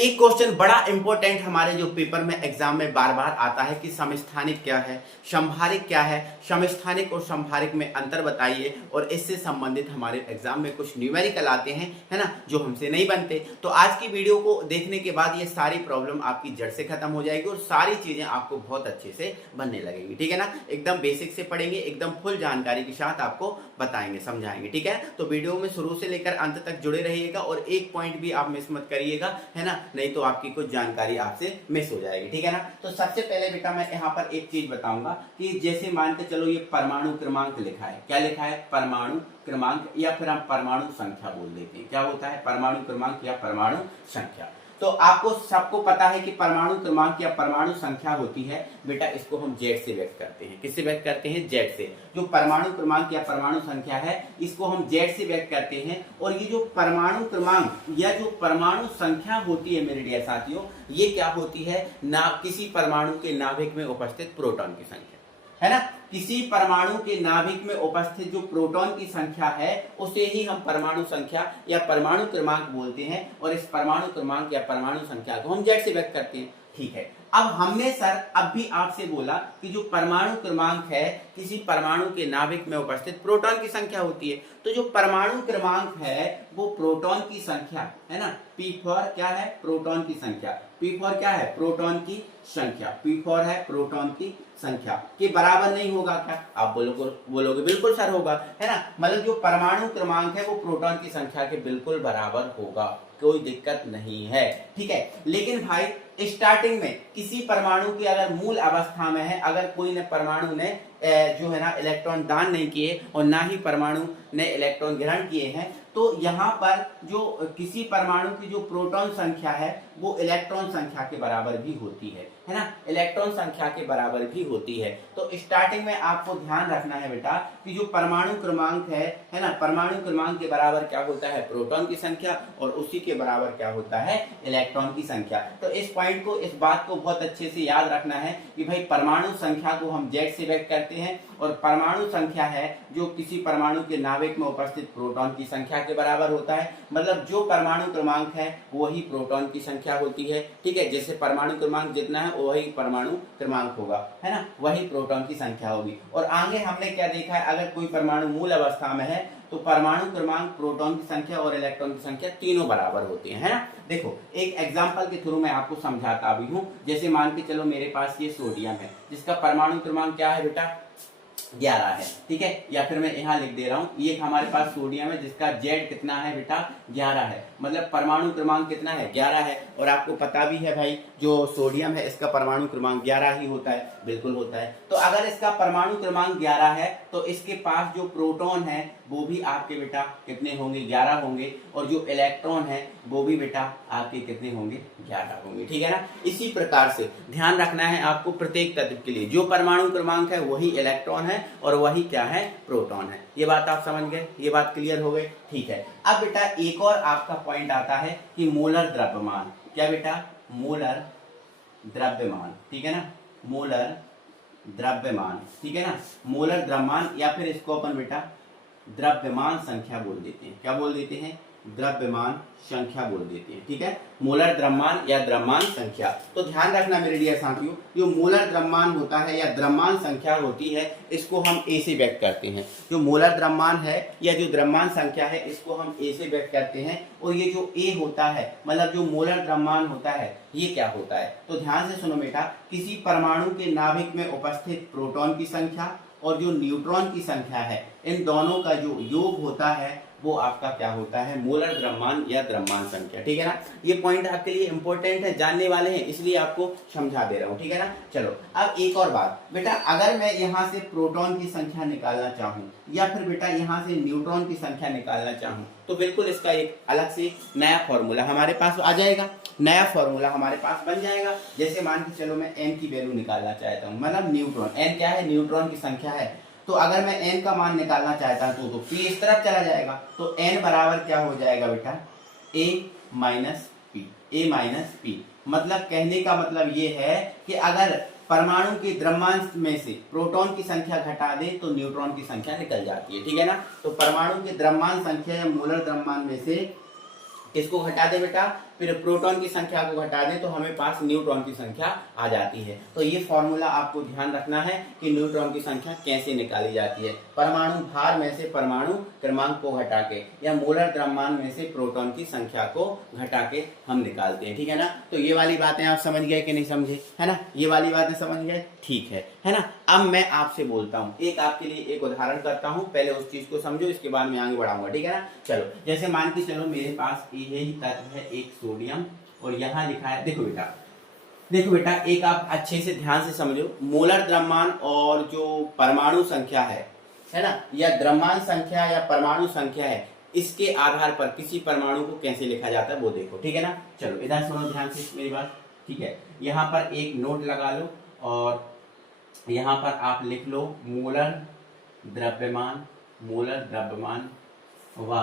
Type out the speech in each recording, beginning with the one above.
एक क्वेश्चन बड़ा इंपॉर्टेंट हमारे जो पेपर में एग्जाम में बार बार आता है कि समस्थानिक क्या है, समभारिक क्या है, समस्थानिक और समभारिक में अंतर बताइए। और इससे संबंधित हमारे एग्जाम में कुछ न्यूमेरिकल आते हैं, है ना, जो हमसे नहीं बनते। तो आज की वीडियो को देखने के बाद ये सारी प्रॉब्लम आपकी जड़ से खत्म हो जाएगी और सारी चीजें आपको बहुत अच्छे से बनने लगेगी। ठीक है ना, एकदम बेसिक से पढ़ेंगे, एकदम फुल जानकारी के साथ आपको बताएंगे, समझाएंगे। ठीक है, तो वीडियो में शुरू से लेकर अंत तक जुड़े रहिएगा और एक पॉइंट भी आप मिस मत करिएगा, है ना, नहीं तो आपकी कुछ जानकारी आपसे मिस हो जाएगी। ठीक है ना, तो सबसे पहले बेटा मैं यहाँ पर एक चीज बताऊंगा कि जैसे मान के चलो ये परमाणु क्रमांक लिखा है, क्या लिखा है, परमाणु क्रमांक, या फिर हम परमाणु संख्या बोल देते हैं। क्या होता है, परमाणु क्रमांक या परमाणु संख्या। तो आपको सबको पता है कि परमाणु क्रमांक या परमाणु संख्या होती है बेटा, इसको हम जेड से व्यक्त करते हैं। किससे व्यक्त करते हैं, जेड से। जो परमाणु क्रमांक या परमाणु संख्या है इसको हम जेड से व्यक्त करते हैं। और ये जो परमाणु क्रमांक या जो परमाणु संख्या होती है मेरे डियर साथियों, ये क्या होती है, ना किसी परमाणु के नाभिक में उपस्थित प्रोटॉन की संख्या, है ना, किसी परमाणु के नाभिक में उपस्थित जो प्रोटॉन की संख्या है उसे ही हम परमाणु संख्या या परमाणु क्रमांक बोलते हैं। और इस परमाणु क्रमांक या परमाणु संख्या को हम जेड से व्यक्त करते हैं। ठीक है, अब हमने सर अब भी आपसे बोला कि जो परमाणु क्रमांक है किसी परमाणु के नाभिक में उपस्थित प्रोटॉन की संख्या होती है। तो जो परमाणु क्रमांक है वो प्रोटॉन की संख्या, है ना, P फॉर क्या है, प्रोटॉन की संख्या, P फॉर क्या है, प्रोटॉन की संख्या, P फॉर है प्रोटॉन की संख्या के बराबर नहीं होगा क्या, आप बोलोगे बिल्कुल सर होगा, है ना, मतलब जो परमाणु क्रमांक है वो प्रोटॉन की संख्या के बिल्कुल बराबर होगा, कोई दिक्कत नहीं है। ठीक है, लेकिन भाई स्टार्टिंग में किसी परमाणु की अगर मूल अवस्था में है, अगर कोई ने परमाणु ने जो है ना इलेक्ट्रॉन दान नहीं किए और ना ही परमाणु ने इलेक्ट्रॉन ग्रहण किए हैं, तो यहाँ पर जो किसी परमाणु की जो प्रोटॉन संख्या है वो इलेक्ट्रॉन संख्या के बराबर भी होती है ना, इलेक्ट्रॉन संख्या के बराबर भी होती है। तो स्टार्टिंग में आपको ध्यान रखना है बेटा कि जो परमाणु क्रमांक है ना, परमाणु क्रमांक के बराबर क्या होता है, प्रोटॉन की संख्या, और उसी के बराबर क्या होता है, इलेक्ट्रॉन की संख्या। तो इस पॉइंट को, इस बात को बहुत अच्छे से याद रखना है कि भाई परमाणु संख्या को हम जेड से व्यक्त करते हैं और परमाणु संख्या है जो किसी परमाणु के नाभिक में उपस्थित प्रोटॉन की संख्या के बराबर होता है। मतलब जो परमाणु क्रमांक है वही प्रोटॉन की संख्या होती है। ठीक है, जैसे परमाणु क्रमांक जितना है वही परमाणु क्रमांक होगा, है ना, वही प्रोटॉन की संख्या होगी। और आगे हमने क्या देखा है, अगर कोई परमाणु मूल अवस्था में है तो परमाणु क्रमांक, प्रोटॉन की संख्या और इलेक्ट्रॉन की संख्या तीनों बराबर होते हैं, है ना। देखो एक एग्जांपल के थ्रू मैं आपको समझाता भी हूं। जैसे मान के चलो मेरे पास ये सोडियम है जिसका परमाणु क्रमांक क्या है बेटा, 11 है। ठीक है, या फिर मैं यहाँ लिख दे रहा हूँ, ये हमारे पास सोडियम है जिसका जेड कितना है बेटा, 11 है। मतलब परमाणु क्रमांक कितना है, 11 है। और आपको पता भी है भाई जो सोडियम है इसका परमाणु क्रमांक 11 ही होता है, बिल्कुल होता है। तो अगर इसका परमाणु क्रमांक 11 है तो इसके पास जो प्रोटॉन है वो भी आपके बेटा कितने होंगे, 11 होंगे। और जो इलेक्ट्रॉन है वो भी बेटा आपके कितने होंगे, 11 होंगे। ठीक है ना, इसी प्रकार से ध्यान रखना है आपको प्रत्येक तत्व के लिए, जो परमाणु क्रमांक है वही इलेक्ट्रॉन है और वही क्या है, प्रोटॉन है। ये बात आप समझ गए, ये बात क्लियर हो गई। ठीक है, अब बेटा एक और आपका पॉइंट आता है कि मोलर द्रव्यमान। क्या बेटा, मोलर द्रव्यमान। ठीक है ना, मोलर द्रव्यमान। ठीक है ना, मोलर द्रव्यमान, या फिर इसको अपन बेटा द्रव्यमान संख्या बोल देते हैं। क्या बोल देते हैं, द्रव्यमान संख्या बोल देते हैं। ठीक है, मोलर द्रव्यमान या द्रव्यमान संख्या। तो ध्यान रखना मेरे डियर साथियों, जो मोलर द्रव्यमान होता है या द्रव्यमान संख्या होती है इसको हम ए से व्यक्त करते हैं। जो मोलर द्रव्यमान है या जो द्रव्यमान संख्या है इसको हम ए से व्यक्त करते हैं। और ये जो ए होता है मतलब जो मोलर द्रव्यमान होता है ये क्या होता है, तो ध्यान से सुनो बेटा, किसी परमाणु के नाभिक में उपस्थित प्रोटॉन की संख्या और जो न्यूट्रॉन की संख्या है इन दोनों का जो योग होता है वो आपका क्या होता है, मोलर द्रव्यमान या द्रव्यमान संख्या। ठीक है ना, ये पॉइंट आपके लिए इंपॉर्टेंट है, जानने वाले हैं, इसलिए आपको समझा दे रहा हूँ। ठीक है ना, चलो अब एक और बात बेटा, अगर मैं यहाँ से प्रोटॉन की संख्या निकालना चाहूँ या फिर बेटा यहाँ से न्यूट्रॉन की संख्या निकालना चाहूँ तो बिल्कुल इसका एक अलग से नया फॉर्मूला हमारे पास आ जाएगा, नया फॉर्मूला हमारे पास बन जाएगा। जैसे मान के चलो मैं n की वैल्यू निकालना चाहता हूँ, मतलब न्यूट्रॉन, n क्या है, न्यूट्रॉन की संख्या है। तो अगर मैं n का मान निकालना चाहता हूं तो p इस तरफ चला जाएगा। तो n बराबर क्या हो जाएगा बेटा, a minus P, a minus P. मतलब कहने का मतलब ये है कि अगर परमाणु के द्रव्यमान में से प्रोटॉन की संख्या घटा दे तो न्यूट्रॉन की संख्या निकल जाती है। ठीक है ना, तो परमाणु के द्रव्यमान संख्या या मोलर द्रव्यमान में से किसको घटा दे बेटा, फिर प्रोटॉन की संख्या को घटा दें तो हमें पास न्यूट्रॉन की संख्या आ जाती है। तो ये फॉर्मूला आपको ध्यान रखना है कि न्यूट्रॉन की संख्या कैसे निकाली जाती है, परमाणु भार में से परमाणु क्रमांक को घटा के या मोलर द्रव्यमान में से प्रोटॉन की संख्या को घटा के हम निकालते हैं। ठीक है ना। तो ये वाली बातें आप समझ गए कि नहीं समझे, है ना, ये वाली बातें समझ गए, ठीक है ना। अब मैं आपसे बोलता हूँ, एक आपके लिए एक उदाहरण करता हूँ, पहले उस चीज को समझो, इसके बाद मैं आगे बढ़ाऊंगा। ठीक है ना। चलो, जैसे मान के चलो मेरे पास यही तत्व है एक सोडियम और यहाँ लिखा है, देखो बेटा एक आप अच्छे से ध्यान से समझो, मोलर द्रव्यमान और जो परमाणु संख्या है ना, या द्रव्यमान संख्या या परमाणु संख्या है, इसके आधार पर किसी परमाणु को कैसे लिखा जाता है वो देखो। ठीक है ना। चलो इधर सुनो ध्यान से मेरी बात। ठीक है, यहाँ पर एक नोट लगा लो और यहाँ पर आप लिख लो मोलर द्रव्यमान व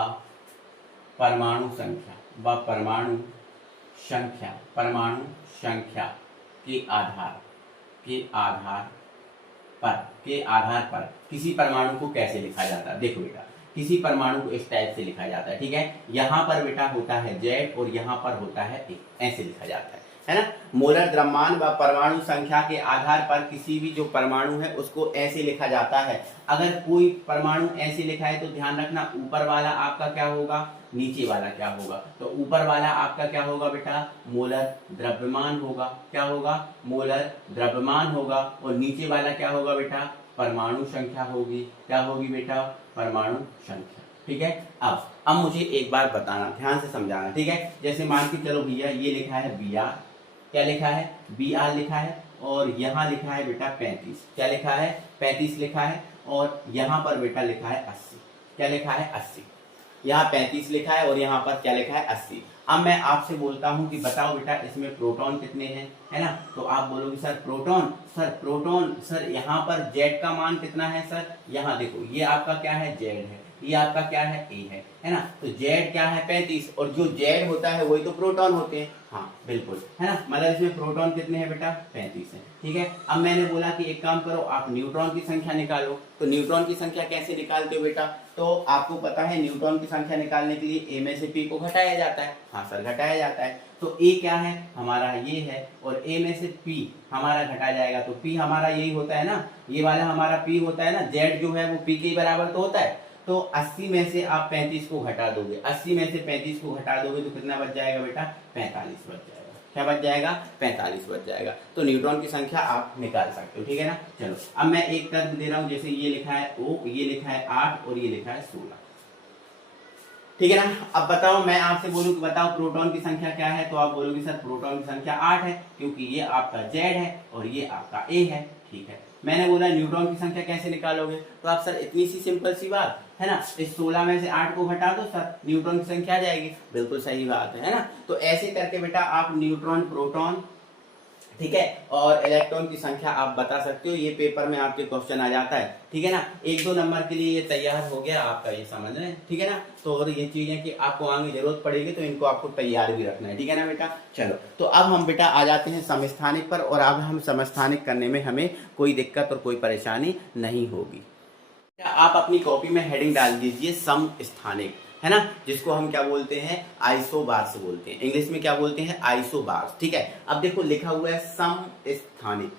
परमाणु संख्या के आधार पर किसी परमाणु को कैसे लिखा जाता है। देखो बेटा, किसी परमाणु को इस टाइप से लिखा जाता है। ठीक है, यहाँ पर बेटा होता है Z और यहाँ पर होता है A, ऐसे लिखा जाता है ना। मोलर द्रव्यमान व परमाणु संख्या के आधार पर किसी भी जो परमाणु है उसको ऐसे लिखा जाता है। अगर कोई परमाणु ऐसे लिखा है तो ध्यान रखना ऊपर वाला आपका क्या होगा, नीचे वाला क्या होगा। तो ऊपर वाला आपका क्या होगा बेटा, मोलर द्रव्यमान होगा। क्या होगा, मोलर द्रव्यमान होगा। और नीचे वाला क्या होगा बेटा, परमाणु संख्या होगी। क्या होगी बेटा, परमाणु संख्या। ठीक है, अब मुझे एक बार बताना, ध्यान से समझाना। ठीक है, जैसे मान के चलो भैया ये लिखा है Br, क्या लिखा है, Br लिखा है, और यहाँ लिखा है बेटा 35। क्या लिखा है, 35 लिखा है। और यहाँ पर बेटा लिखा है 80। क्या लिखा है, 80। यहाँ 35 लिखा है और यहाँ पर क्या लिखा है, 80। अब मैं आपसे बोलता हूँ कि बताओ बेटा इसमें प्रोटॉन कितने हैं, है ना। तो आप बोलोगे सर प्रोटॉन सर यहाँ पर Z का मान कितना है सर, यहाँ देखो ये आपका क्या है, Z है, ये आपका क्या है, A है ना। तो Z क्या है, 35, और जो Z होता है वही तो प्रोटॉन होते हैं। हाँ बिल्कुल, है ना, मतलब इसमें प्रोटॉन कितने हैं बेटा, 35 है। ठीक है, अब मैंने बोला कि एक काम करो, आप न्यूट्रॉन की संख्या निकालो। तो न्यूट्रॉन की संख्या कैसे निकालते हो बेटा, तो आपको पता है न्यूट्रॉन की संख्या निकालने के लिए A में से P को घटाया जाता है। हाँ सर, घटाया जाता है। तो A क्या है हमारा, ये है, और A में से P हमारा घटा जाएगा। तो P हमारा यही होता है ना, ये वाला हमारा P होता है ना, Z जो है वो P के बराबर तो होता है। तो 80 में से आप 35 को घटा दोगे, 80 में से 35 को घटा दोगे तो कितना बच जाएगा बेटा, 45 बच जाएगा। क्या बच जाएगा, 45 बच जाएगा। तो न्यूट्रॉन की संख्या आप निकाल सकते हो। ठीक है ना। चलो अब मैं एक तर्क दे रहा हूं, जैसे ये लिखा है O, ये लिखा है 8 और ये लिखा है 16। ठीक है ना। अब बताओ, मैं आपसे बोलूं कि बताओ प्रोटॉन की संख्या क्या है, तो आप बोलोगे सर प्रोटॉन की संख्या 8 है, क्योंकि ये आपका Z है और ये आपका A है। ठीक है, मैंने बोला न्यूट्रॉन की संख्या कैसे निकालोगे, तो आप सर इतनी सी सिंपल सी बात है ना, इस 16 में से 8 को घटा दो सर, न्यूट्रॉन की संख्या आ जाएगी। बिल्कुल सही बात है ना। तो ऐसे करके बेटा आप न्यूट्रॉन, प्रोटॉन, ठीक है, और इलेक्ट्रॉन की संख्या आप बता सकते हो। ये पेपर में आपके क्वेश्चन आ जाता है। ठीक है ना, 1-2 नंबर के लिए ये तैयार हो गया आपका, ये समझ रहे हैं। ठीक है ना। तो और ये चीजें कि आपको आगे जरूरत पड़ेगी तो इनको आपको तैयार भी रखना है। ठीक है ना बेटा। चलो, तो अब हम बेटा आ जाते हैं समस्थानिक पर, और अब हम समस्थानिक करने में हमें कोई दिक्कत और कोई परेशानी नहीं होगी। आप अपनी कॉपी में हेडिंग डाल दीजिए समस्थानिक, है ना, जिसको हम क्या बोलते हैं, आइसोबार्स बोलते हैं। इंग्लिश में क्या बोलते हैं, आइसोबार्स। ठीक है, अब देखो लिखा हुआ है समस्थानिक,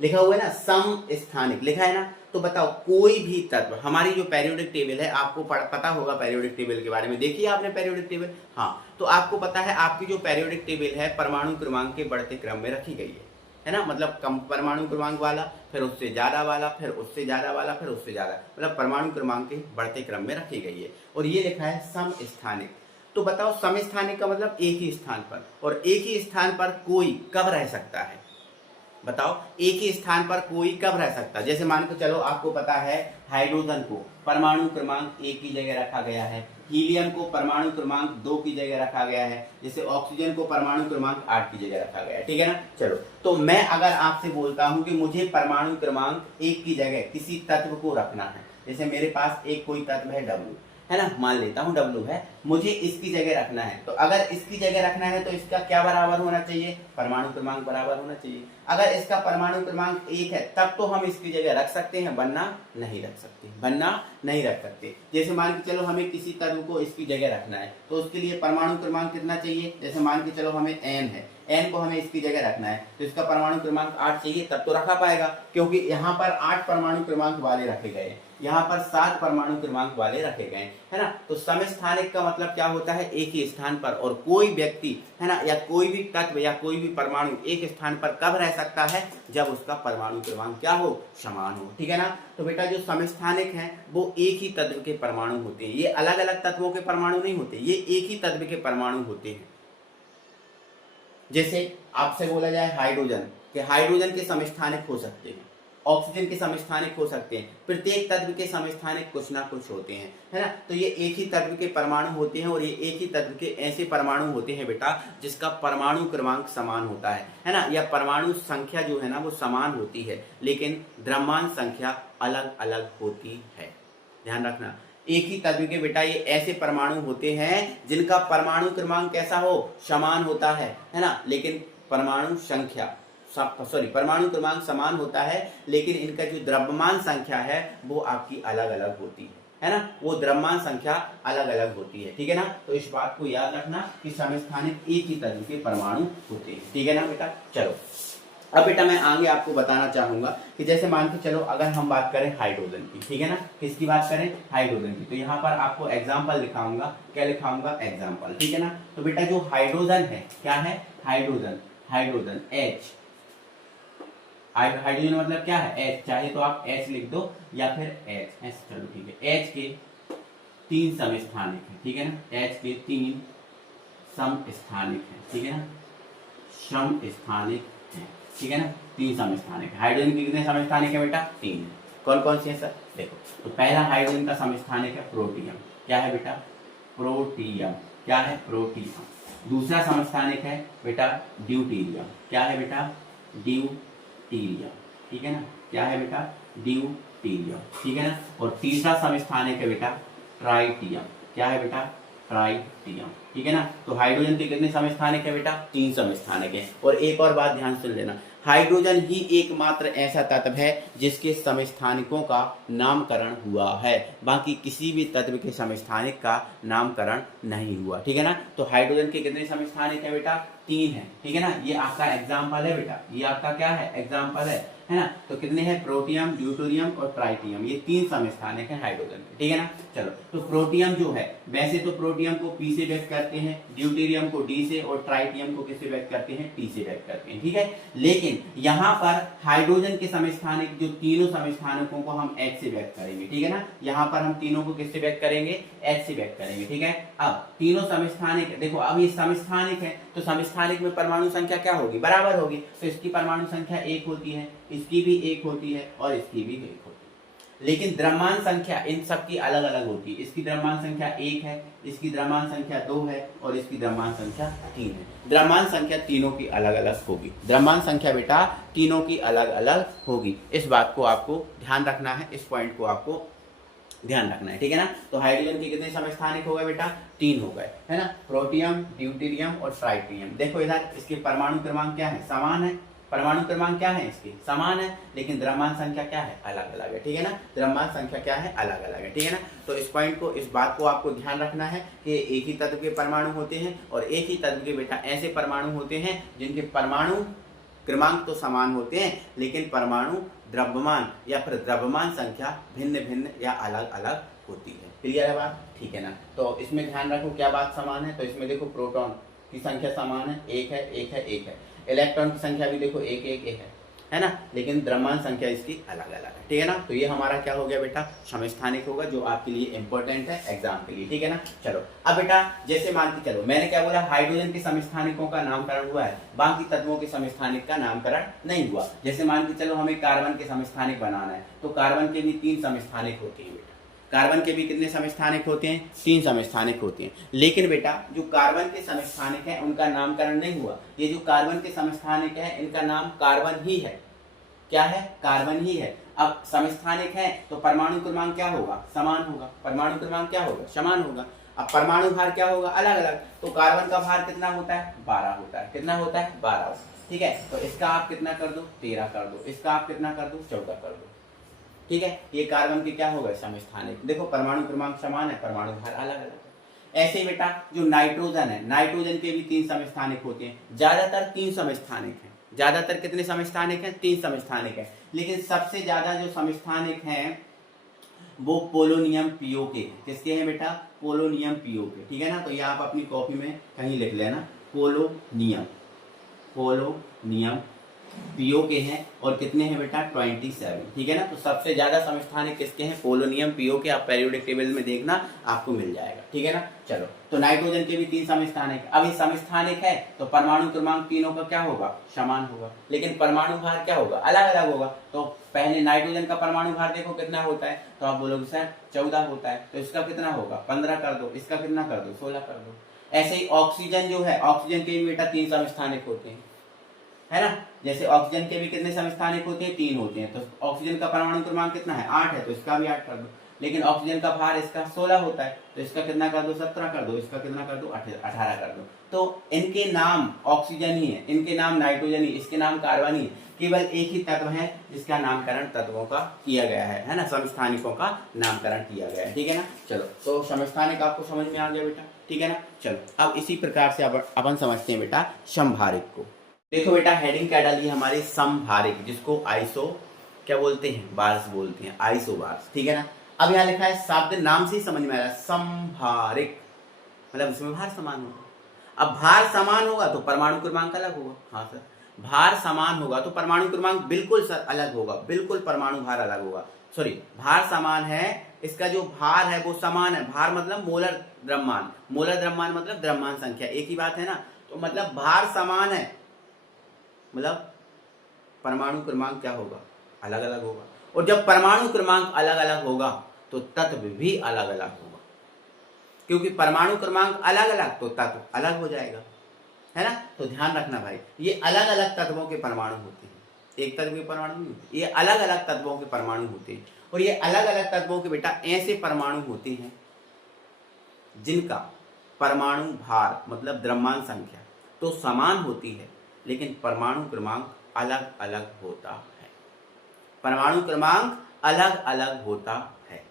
लिखा हुआ है ना, समस्थानिक लिखा है ना। तो बताओ कोई भी तत्व, हमारी जो पेरियोडिक टेबल है, आपको पता होगा पेरियोडिक टेबल के बारे में, देखिए आपने पेरियोडिक टेबल। हाँ, तो आपको पता है आपकी जो पेरियोडिक टेबल है परमाणु क्रमांक के बढ़ते क्रम में रखी गई है ना, मतलब कम परमाणु क्रमांक वाला, फिर उससे ज्यादा वाला, फिर उससे ज्यादा वाला, फिर उससे ज्यादा, मतलब परमाणु क्रमांक के बढ़ते क्रम में रखी गई है। और ये लिखा है समस्थानिक। तो बताओ समस्थानिक का मतलब एक ही स्थान पर, और एक ही स्थान पर कोई कब रह सकता है, बताओ एक ही स्थान पर कोई कब रह सकता है। जैसे मान के चलो आपको पता है हाइड्रोजन को परमाणु क्रमांक 1 की जगह रखा गया है, हीलियम को परमाणु क्रमांक 2 की जगह रखा गया है, जैसे ऑक्सीजन को परमाणु क्रमांक 8 की जगह रखा गया है। ठीक है ना। चलो, तो मैं अगर आपसे बोलता हूं कि मुझे परमाणु क्रमांक 1 की जगह किसी तत्व को रखना है, जैसे मेरे पास एक कोई तत्व है W, है ना, मान लेता हूँ W है, मुझे इसकी जगह रखना है। तो अगर इसकी जगह रखना है तो इसका क्या बराबर होना चाहिए, परमाणु क्रमांक बराबर होना चाहिए। अगर इसका परमाणु क्रमांक 1 है तब तो हम इसकी जगह रख सकते हैं, वरना नहीं रख सकते, वरना नहीं रख सकते। जैसे मान के चलो हमें किसी तत्व को इसकी जगह रखना है तो उसके लिए परमाणु क्रमांक कितना चाहिए, जैसे मान के चलो हमें N है, N को हमें इसकी जगह रखना है तो इसका परमाणु क्रमांक 8 चाहिए, तब तो रखा पाएगा, क्योंकि यहाँ पर 8 परमाणु क्रमांक वाले रखे गए, यहाँ पर 7 परमाणु क्रमांक वाले रखे गए, है ना। तो समस्थानिक का मतलब क्या होता है, एक ही स्थान पर, और कोई व्यक्ति, है ना, या कोई भी तत्व या कोई भी परमाणु एक स्थान पर कब रह सकता है, जब उसका परमाणु क्रमांक क्या हो, समान हो, ठीक है ना। तो बेटा जो समस्थानिक है वो एक ही तत्व के परमाणु होते हैं, ये अलग अलग तत्वों के परमाणु नहीं होते, ये एक ही तत्व के परमाणु होते हैं। जैसे आपसे बोला जाए हाइड्रोजन, कि हाइड्रोजन के समस्थानिक हो सकते हैं, ऑक्सीजन के समस्थानिक हो सकते हैं, प्रत्येक तत्व के समस्थानिक कुछ ना कुछ होते हैं, है ना। तो ये एक ही तत्व के परमाणु होते हैं, और ये एक ही तत्व के ऐसे परमाणु होते हैं बेटा जिसका परमाणु क्रमांक समान होता है ना, या परमाणु संख्या जो है ना वो समान होती है, लेकिन द्रव्यमान संख्या अलग अलग होती है। ध्यान रखना, एक ही तत्व के बेटा ये ऐसे परमाणु होते हैं जिनका परमाणु क्रमांक कैसा हो, समान होता है ना, लेकिन परमाणु संख्या परमाणु क्रमांक समान होता है, लेकिन इनका जो द्रव्यमान संख्या है वो आपकी अलग अलग होती है ना, वो द्रव्यमान संख्या अलग अलग होती है, ठीक है ना। तो इस बात को याद रखना कि समस्थानिक एक ही तत्व के परमाणु होते हैं, ठीक है ना बेटा। चलो अब बेटा मैं आगे आपको बताना चाहूंगा कि जैसे मान के चलो अगर हम बात करें हाइड्रोजन की, ठीक है ना, किसकी बात करें, हाइड्रोजन की, तो यहाँ पर आपको एग्जाम्पल लिखाऊंगा, क्या लिखाऊंगा, एग्जाम्पल, ठीक है ना। तो बेटा जो हाइड्रोजन है, क्या है, हाइड्रोजन, हाइड्रोजन H, हाइड्रोजन मतलब क्या है, H, चाहे तो आप H लिख दो या फिर H, चलो ठीक है। H के 3 समस्थानिक है, ठीक है ना, H के 3 समस्थानिक है, ठीक है ना, समस्थानिक है, ठीक है ना, 3 समस्थानिक है। हाइड्रोजन के कितने समस्थानिक है बेटा, 3 है। कौन कौन से हैं सर, देखो, तो पहला हाइड्रोजन का समस्थानिक है प्रोटियम, क्या है बेटा, प्रोटियम, क्या है, प्रोटियम। दूसरा समस्थानिक है बेटा ड्यूटीरियम, क्या है बेटा, ड्यूटीरियम, ठीक है ना, क्या है बेटा, ड्यूटीरियम, ठीक है ना। और तीसरा समस्थानिक है बेटा ट्राइटियम, क्या है बेटा, ट्राइटियम, ठीक है ना। तो हाइड्रोजन के कितने समस्थानिक है बेटा, 3 समस्थानिक है। और एक और बात ध्यान सुन लेना, हाइड्रोजन ही एकमात्र ऐसा तत्व है जिसके समस्थानिकों का नामकरण हुआ है, बाकी किसी भी तत्व के समस्थानिक का नामकरण नहीं हुआ, ठीक है ना। तो हाइड्रोजन के कितने समस्थानिक है बेटा, 3 है, ठीक है ना। ये आपका एग्जाम्पल है बेटा, ये आपका क्या है, एग्जाम्पल है ना। तो कितने हैं, प्रोटियम, ड्यूटेरियम और ट्राइटियम, ये 3 समस्थानिक है हाइड्रोजन के, ठीक है ना। चलो, तो प्रोटियम जो है, वैसे तो प्रोटियम को P से व्यक्त करते हैं, ड्यूटेरियम को D से, और ट्राइटियम को किससे व्यक्त करते हैं, T से व्यक्त करते हैं, ठीक है। लेकिन यहाँ पर हाइड्रोजन के समस्थानिक जो तीनों समस्थानिकों को हम H से व्यक्त करेंगे, ठीक है ना। यहाँ पर हम तीनों को किससे व्यक्त करेंगे, H से व्यक्त करेंगे, ठीक है। अब तीनों समस्थानिक, देखो अब ये समस्थानिक है तो समस्थानिक में परमाणु संख्या क्या होगी, बराबर होगी, तो इसकी परमाणु संख्या 1 होती है, इसकी भी 1 होती है, और इसकी भी 1 होती है। लेकिन द्रव्यमान संख्या इन सबकी अलग अलग होती है, इसकी द्रव्यमान संख्या 1 है, इसकी द्रव्यमान संख्या 2 है, और इसकी द्रव्यमान संख्या 3 है। द्रव्यमान संख्या तीनों की अलग अलग होगी, द्रव्यमान संख्या बेटा तीनों की अलग अलग होगी। इस बात को आपको ध्यान रखना है, इस पॉइंट को आपको ध्यान रखना है, ठीक है ना। तो हाइड्रोजन के कितने समस्थानिक हो गए बेटा, 3 हो गए, है ना, प्रोटियम, ड्यूटेरियम और ट्राइटियम। देखो इधर इसके परमाणु क्रमांक क्या है, समान है, परमाणु क्रमांक क्या है इसके, समान है, लेकिन द्रव्यमान संख्या क्या है, अलग अलग है, ठीक है ना। द्रव्यमान संख्या क्या है, अलग अलग है, ठीक है ना। तो इस पॉइंट को, इस बात को आपको ध्यान रखना है कि एक ही तत्व के परमाणु होते हैं, और एक ही तत्व के बेटा ऐसे परमाणु होते हैं जिनके परमाणु क्रमांक तो समान होते हैं, लेकिन परमाणु द्रव्यमान या फिर द्रव्यमान संख्या भिन्न भिन्न या अलग अलग होती है। क्लियर है बात, ठीक है ना। तो इसमें ध्यान रखो क्या बात समान है, तो इसमें देखो प्रोटॉन की संख्या समान है, 1 है, 1 है, 1 है। इलेक्ट्रॉन की संख्या भी देखो 1 1 1 है ना, लेकिन द्रव्यमान संख्या इसकी अलग अलग है, ठीक है ना। तो ये हमारा क्या हो गया बेटा, समस्थानिक होगा, जो आपके लिए इंपॉर्टेंट है एग्जाम के लिए, ठीक है ना। चलो अब बेटा जैसे मान के चलो, मैंने क्या बोला, हाइड्रोजन के समस्थानिकों का नामकरण हुआ है, बाकी तत्वों के समस्थानिक का नामकरण नहीं हुआ। जैसे मान के चलो हमें कार्बन के समस्थानिक बनाना है, तो कार्बन के भी 3 समस्थानिक होते हैं बेटा, कार्बन के भी कितने समस्थानिक होते हैं, 3 समस्थानिक होते हैं। लेकिन बेटा जो कार्बन के समस्थानिक हैं उनका नामकरण नहीं हुआ, ये जो कार्बन के समस्थानिक हैं इनका नाम कार्बन ही है, क्या है, कार्बन ही है। अब समस्थानिक है तो परमाणु क्रमांक क्या होगा, समान होगा। परमाणु क्रमांक क्या होगा, समान होगा। अब परमाणु भार क्या होगा, अलग अलग। तो कार्बन का भार कितना होता है, 12 होता है। कितना होता है, 12। ठीक है, तो इसका आप कितना कर दो, 13 कर दो। इसका आप कितना कर दो, 14 कर दो। ठीक है, ये कार्बन के क्या होगा, समस्थानिक। देखो परमाणु क्रमांक समान है, परमाणु भार अलग अलग है। ऐसे ही बेटा जो नाइट्रोजन है, नाइट्रोजन के भी 3 समस्थानिक होते हैं। ज्यादातर 3 समस्थानिक हैं। ज्यादातर कितने समस्थानिक हैं, 3 समस्थानिक है। लेकिन सबसे ज्यादा जो समस्थानिक हैं वो पोलोनियम पीओ के। किसके हैं बेटा, पोलोनियम पीओ के। ठीक है ना, तो ये आप अपनी कॉपी में कहीं लिख लेना, पोलोनियम पीओ के हैं। और कितने हैं बेटा, 27। ठीक है ना, तो सबसे ज्यादा समस्थानिक किसके हैं, पोलोनियम पीओ के। आप पेरियोडिक टेबल में देखना, आपको मिल जाएगा। ठीक है ना, चलो। तो नाइट्रोजन के भी 3 समस्थानिक। अब ये समस्थानिक है तो परमाणु क्रमांक तीनों का क्या होगा, समान होगा। लेकिन परमाणु भार क्या होगा, अलग अलग होगा। तो पहले नाइट्रोजन का परमाणु भार देखो कितना होता है, तो आप बोलोगे सर 14 होता है। तो इसका कितना होगा, 15 कर दो। इसका कितना कर दो, 16 कर दो। ऐसे ही ऑक्सीजन जो है, ऑक्सीजन के भी बेटा 3 समस्थानिक होते हैं, है ना। जैसे ऑक्सीजन के भी कितने समस्थानिक होते हैं, 3 होते हैं। तो ऑक्सीजन का परमाणु क्रमांक कितना है, 8 है। तो इसका भी 8 कर दो। लेकिन ऑक्सीजन का भार इसका 16 होता है। तो इसका कितना कर दो, 17 कर दो। इसका कितना कर दो, 18 कर दो। तो इनके नाम ऑक्सीजन ही है, इनके नाम नाइट्रोजन ही, इसके नाम कार्बन ही। केवल एक ही तत्व है जिसका नामकरण तत्वों का किया गया है ना, समस्थानिकों का नामकरण किया गया है। ठीक है ना, चलो। तो समस्थानिक आपको समझ में आ गया बेटा। ठीक है ना, चलो। अब इसी प्रकार से अपन समझते हैं बेटा समभारिक को। देखो बेटा, हेडिंग क्या डाली है हमारी, समभारिक, जिसको आइसो क्या बोलते हैं, बार्स बोलते हैं, आइसो बार्स। ठीक है ना। अब यहाँ लिखा है, शब्द नाम से ही समझ में आ रहा है, समभारिक मतलब इसमें भार समान होगा। अब भार समान होगा तो परमाणु क्रमांक अलग होगा। हाँ सर, भार समान होगा तो परमाणु क्रमांक बिल्कुल सर अलग होगा, बिल्कुल परमाणु भार अलग होगा। सॉरी, भार समान है, इसका जो भार है वो समान है। भार मतलब मोलर द्रव्यमान, मोलर द्रव्यमान मतलब द्रव्यमान संख्या, एक ही बात है ना। तो मतलब भार समान है, मतलब परमाणु क्रमांक क्या होगा, अलग अलग होगा। और जब परमाणु क्रमांक अलग अलग होगा तो तत्व भी अलग अलग होगा, क्योंकि परमाणु क्रमांक अलग अलग तो तत्व अलग हो जाएगा, है ना। तो ध्यान रखना भाई, ये अलग अलग तत्वों के परमाणु होते हैं, एक तत्व के परमाणु नहीं होते, ये अलग अलग तत्वों के परमाणु होते हैं। और ये अलग अलग तत्वों के बेटा ऐसे परमाणु होते हैं जिनका परमाणु भार मतलब द्रव्यमान संख्या तो समान होती है, लेकिन परमाणु क्रमांक अलग अलग होता है। परमाणु क्रमांक अलग अलग होता है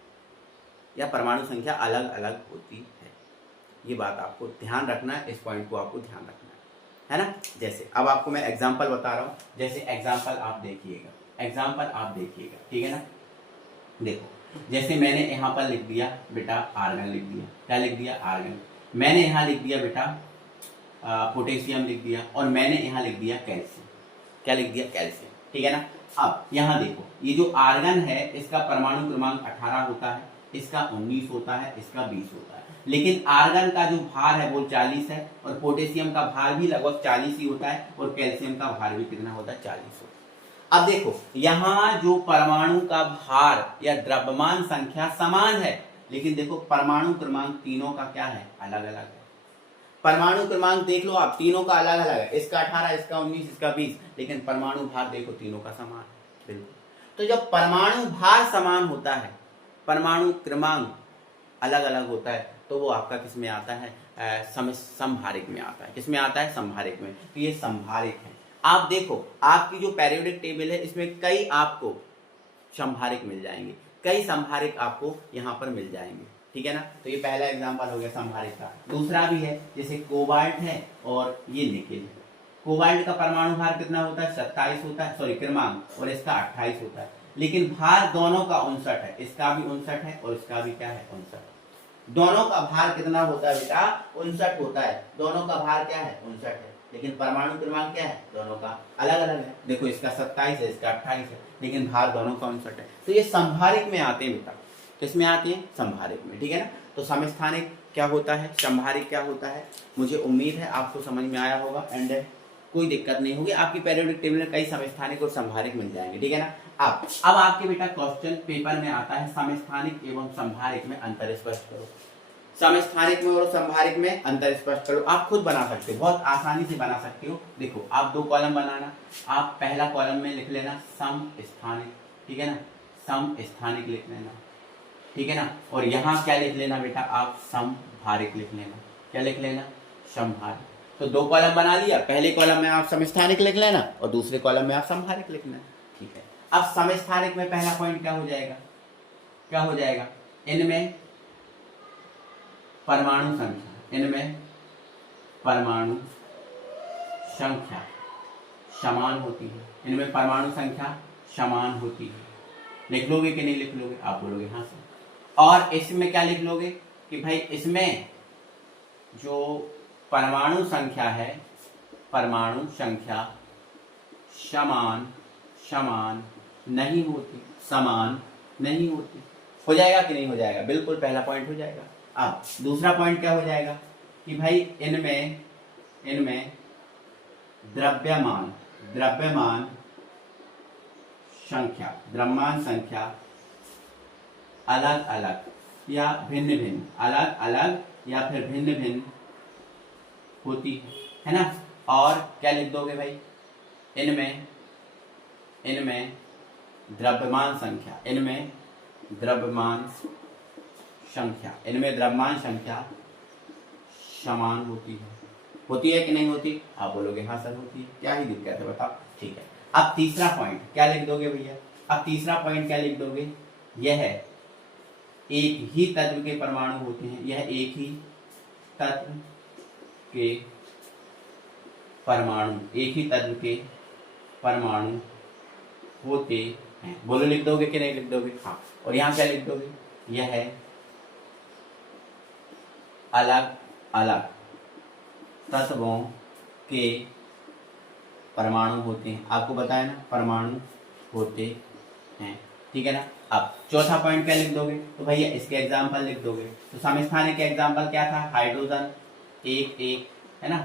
या परमाणु संख्या अलग अलग होती है। ये बात आपको ध्यान रखना है, इस पॉइंट को आपको ध्यान रखना है ना। जैसे अब आपको मैं एग्जांपल बता रहा हूँ, जैसे एग्जांपल आप देखिएगा, ठीक है ना। देखो, जैसे मैंने यहाँ पर लिख दिया बेटा आर्गन लिख दिया, क्या लिख दिया, आर्गन। मैंने यहाँ लिख दिया बेटा पोटेशियम लिख दिया, और मैंने यहाँ लिख दिया कैल्शियम, क्या लिख दिया, कैल्शियम। ठीक है ना। अब यहाँ देखो, ये जो आर्गन है इसका परमाणु क्रमांक 18 होता है, इसका 19 होता है, इसका 20 होता है। लेकिन आर्गन का जो भार है वो 40 है, और पोटेशियम का भार भी लगभग 40 ही होता है, और कैल्शियम का भार भी कितना होता है, 40 होता है। अब देखो, यहाँ जो परमाणु का भार या द्रव्यमान संख्या समान है, लेकिन देखो परमाणु क्रमांक तीनों का क्या है, अलग अलग है। परमाणु क्रमांक देख लो आप, तीनों का अलग अलग है, इसका 18, इसका 19, इसका 20, लेकिन परमाणु भार देखो तीनों का समान है, बिल्कुल। तो जब परमाणु भार समान होता है, परमाणु क्रमांक अलग अलग होता है, तो वो आपका किस में आता है, समभारिक में आता है। किस में आता है, समभारिक में। तो ये समभारिक है। आप देखो, आपकी जो पेरियोडिक टेबल है इसमें कई आपको समभारिक मिल जाएंगे, कई समभारिक आपको यहाँ पर मिल जाएंगे। ठीक है ना। तो ये पहला एग्जांपल हो गया समभारिक का। दूसरा भी है, जैसे कोबाल्ट है और ये निकेल है। कोबाल्ट का परमाणु भार कितना होता है, 27 होता है, सॉरी क्रमांक, और इसका 28 होता है, लेकिन भार दोनों का 59 है, इसका भी 59 है और इसका भी क्या है, 59। दोनों का भार कितना होता है बेटा, 59 होता है। दोनों का भार क्या है, 59 है, लेकिन परमाणु क्रमांक क्या है, दोनों का अलग अलग है। देखो, इसका 27 है, इसका 28 है, लेकिन भार दोनों का 59 है। तो ये समभारिक में आते हैं बेटा, किसमें आती है, समभारिक में। ठीक है ना। तो समस्थानिक क्या होता है, समभारिक क्या होता है, मुझे उम्मीद है आपको समझ में आया होगा, एंड कोई दिक्कत नहीं होगी। आपकी पेरियोडिक टेबल में कई समस्थानिक और समभारिक मिल जाएंगे। ठीक है ना। अब आपके बेटा क्वेश्चन पेपर में आता है समस्थानिक एवं समभारिक में अंतर स्पष्ट करो। समस्थानिक में और संभारिक में अंतर स्पष्ट करो। आप खुद बना सकते हो, बहुत आसानी से बना सकते हो। देखो आप 2 कॉलम बनाना, आप पहला कॉलम में लिख लेना समस्थानिक, ठीक है ना, समस्थानिक लिख लेना, ठीक है ना। और यहाँ क्या लिख लेना बेटा, आप संभारिक लिख लेना। क्या लिख लेना, संभारिक। तो 2 कॉलम बना लिया, पहले कॉलम में आप समस्थानिक लिख लेना और दूसरे कॉलम में आप संभारिक लिखना, ठीक है। अब समस्थानिक में पहला पॉइंट क्या हो जाएगा, क्या हो जाएगा, इनमें परमाणु संख्या, इनमें परमाणु संख्या समान होती है, इनमें परमाणु संख्या समान होती है। लिख लोगे कि नहीं लिख लोगे, आप बोलोगे हाँ सर। और इसमें क्या लिख लोगे कि भाई इसमें जो परमाणु संख्या है, परमाणु संख्या समान समान नहीं होती, समान नहीं होती। हो जाएगा कि नहीं हो जाएगा, बिल्कुल पहला पॉइंट हो जाएगा। अब दूसरा पॉइंट क्या हो जाएगा कि भाई इनमें द्रव्यमान द्रव्यमान संख्या अलग अलग या भिन्न भिन्न, अलग अलग या फिर भिन्न भिन्न होती है ना। और क्या लिख दोगे भाई, इनमें द्रव्यमान संख्या, इनमें द्रव्यमान संख्या समान होती है कि नहीं होती, आप बोलोगे हाँ सर होती है। क्या ही दिक्कत है बताओ, ठीक है। अब तीसरा पॉइंट क्या लिख दोगे भैया, अब तीसरा पॉइंट क्या लिख दोगे, यह एक ही तत्व के परमाणु होते हैं, यह एक ही तत्व के परमाणु, एक ही तत्व के परमाणु होते हैं। बोलो लिख दोगे कि नहीं लिख दोगे, हाँ। और यहाँ क्या लिख दोगे, यह अलग अलग तत्वों के परमाणु होते हैं, आपको बताया ना परमाणु होते हैं, ठीक है ना। अब चौथा पॉइंट क्या लिख दोगे, तो भैया इसके एग्जाम्पल लिख दोगे। तो समस्थानिक के एग्जाम्पल क्या था, हाइड्रोजन 1 है ना,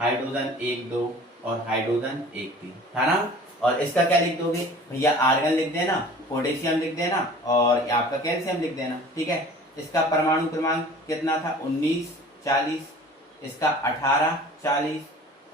हाइड्रोजन 1 2 और हाइड्रोजन 1 3 था ना। और इसका क्या लिख दोगे भैया, आर्गन लिख देना, पोटेशियम लिख देना और आपका कैल्शियम लिख देना, ठीक है। इसका परमाणु क्रमांक कितना था, 19 40, इसका 18 40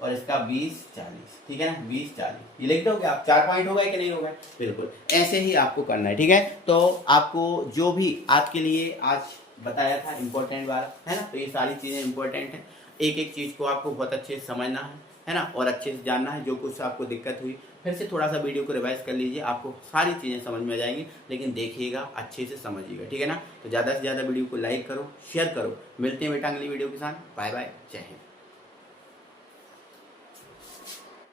और इसका 20 40, ठीक है ना, 20 40 ये लिख दोगे आप। 4 पॉइंट हो गए कि नहीं हो गए, बिल्कुल ऐसे ही आपको करना है, ठीक है। तो आपको जो भी आपके लिए आज बताया था इम्पोर्टेंट वाला है ना, तो ये सारी चीज़ें इम्पोर्टेंट है, एक एक चीज़ को आपको बहुत अच्छे से समझना है ना, और अच्छे से जानना है। जो कुछ आपको दिक्कत हुई फिर से थोड़ा सा वीडियो को रिवाइज कर लीजिए, आपको सारी चीज़ें समझ में आ जाएंगी, लेकिन देखिएगा अच्छे से समझिएगा, ठीक है ना। तो ज़्यादा से ज़्यादा वीडियो को लाइक करो, शेयर करो। मिलते हैं बेटा अगली वीडियो के साथ, बाय बाय, जय हिंद।